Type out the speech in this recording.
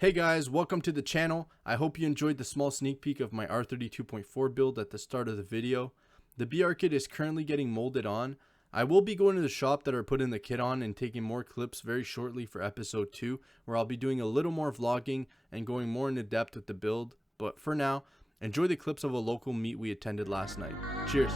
Hey guys, welcome to the channel. I hope you enjoyed the small sneak peek of my R32.4 build at the start of the video. The BR kit is currently getting molded on. I will be going to the shop that are putting the kit on and taking more clips very shortly for episode 2, where I'll be doing a little more vlogging and going more into depth with the build. But for now, enjoy the clips of a local meet we attended last night. Cheers!